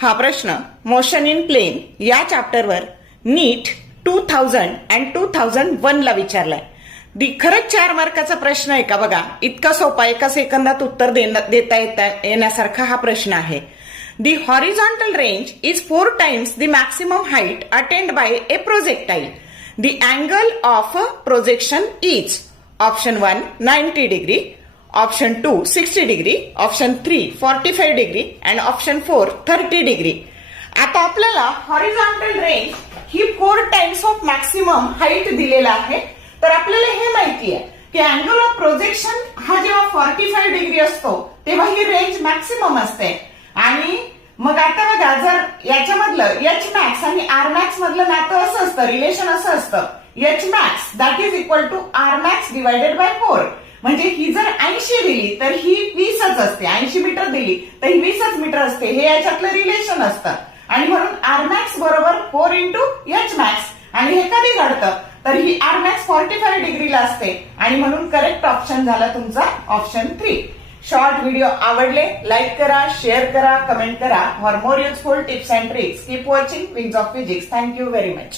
हा प्रश्न motion in plain या चॅप्टरवर नीट 2000 अँड 2001 ला विचारलाय. खरंच 4 मार्काचा प्रश्न आहे का बघा. इतका सोपा, एका सेकंदात उत्तर देता येण्यासारखा हा प्रश्न आहे. The horizontal range is 4 times the maximum height attained by a projectile. The angle of projection is option 1 90 degree, option 2 60 degree, option 3 45 degree and option 4 30 degree. आता आपल्याला horizontal range he 4 times of maximum height दिलेला आहे. तर आपल्याला हे माहिती आहे की अँगल ऑफ प्रोजेक्शन हा जेव्हा 45 डिग्री असतो तेव्हा ही रेंज मॅक्सिमम असते. आणि मग आता बघा, जर याच्यामधलं एच मॅक्स आणि आर मॅक्स मधलं नातं असं असतं, रिलेशन असं असतं, H max that is equal to R max divided by 4. म्हणजे ही जर 80 दिली तर ही 20च असते, 80 मीटर दिली तर ही 20च मीटर असते. हे याच्यातलं रिलेशन असतं. आणि म्हणून आर मॅक्स बरोबर 4 इंटू एच मॅक्स. आणि हे कधी घडतं तर ही आर मॅक्स 45 डिग्रीला असते. आणि म्हणून करेक्ट ऑप्शन झाला तुमचा ऑप्शन 3. शॉर्ट व्हिडिओ आवडले लाईक करा, शेअर करा, कमेंट करा. For more useful tips and tricks keep watching wings of physics. Thank you very much.